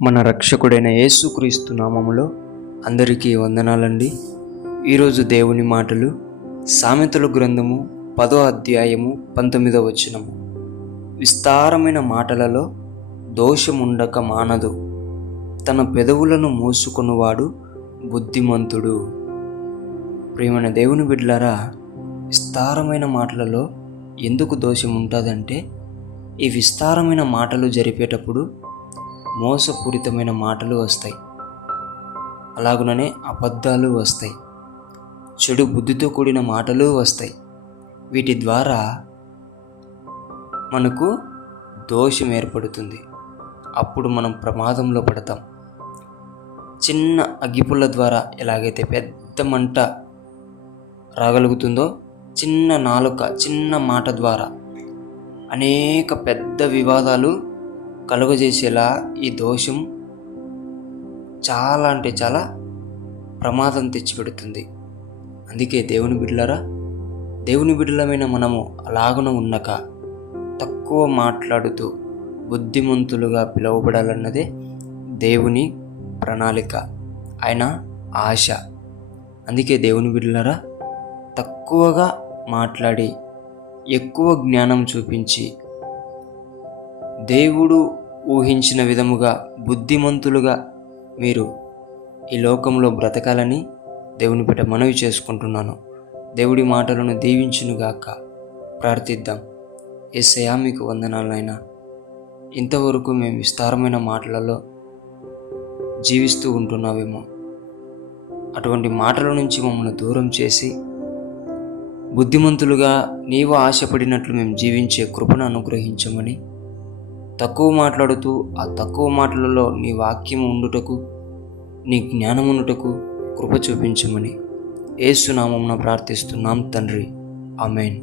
మన రక్షకుడైన యేసుక్రీస్తు నామములో అందరికీ వందనాలండి. ఈరోజు దేవుని మాటలు సామెతల గ్రంథము 10వ అధ్యాయము 19వ వచనము. విస్తారమైన మాటలలో దోషముండక మానదు, తన పెదవులను మూసుకొనువాడు బుద్ధిమంతుడు. ప్రియమైన దేవుని బిడ్డలారా, విస్తారమైన మాటలలో ఎందుకు దోషం ఉంటుందంటే, ఈ విస్తారమైన మాటలు జరిపేటప్పుడు మోసపూరితమైన మాటలు వస్తాయి, అలాగుననే అబద్ధాలు వస్తాయి, చెడు బుద్ధితో కూడిన మాటలు వస్తాయి. వీటి ద్వారా మనకు దోషం ఏర్పడుతుంది. అప్పుడు మనం ప్రమాదంలో పడతాం. చిన్న అగ్గిపుల్ల ద్వారా ఎలాగైతే పెద్ద మంట రాగలుగుతుందో, చిన్న నాలుక, చిన్న మాట ద్వారా అనేక పెద్ద వివాదాలు కలుగజేసేలా ఈ దోషం చాలా అంటే చాలా ప్రమాదం తెచ్చిపెడుతుంది. అందుకే దేవుని బిడ్డలారా, దేవుని బిడ్డలమైన మనము అలాగున ఉన్నక తక్కువ మాట్లాడుతూ బుద్ధిమంతులుగా పిలువబడాలన్నదే దేవుని ప్రణాళిక, ఆయన ఆశ. అందుకే దేవుని బిడ్డలారా, తక్కువగా మాట్లాడి ఎక్కువ జ్ఞానం చూపించి దేవుడు ఊహించిన విధముగా బుద్ధిమంతులుగా మీరు ఈ లోకంలో బ్రతకాలని దేవుని బిడ్డ మనవి చేసుకుంటున్నాను. దేవుడి మాటలను దీవించునుగాక. ప్రార్థిద్దాం. యేసయ్యా, మీకు వందనాలైనా, ఇంతవరకు మేము విస్తారమైన మాటలలో జీవిస్తూ ఉంటున్నావేమో, అటువంటి మాటల నుంచి మమ్మల్ని దూరం చేసి బుద్ధిమంతులుగా నీవు ఆశపడినట్లు మేము జీవించే కృపను అనుగ్రహించమని, తక్కువ మాట్లాడుతూ ఆ తక్కువ మాటలలో నీ వాక్యం ఉండుటకు, నీ జ్ఞానం ఉండుటకు కృప చూపించమని యేసు నామమున ప్రార్థిస్తున్నాం తండ్రి. ఆమేన్.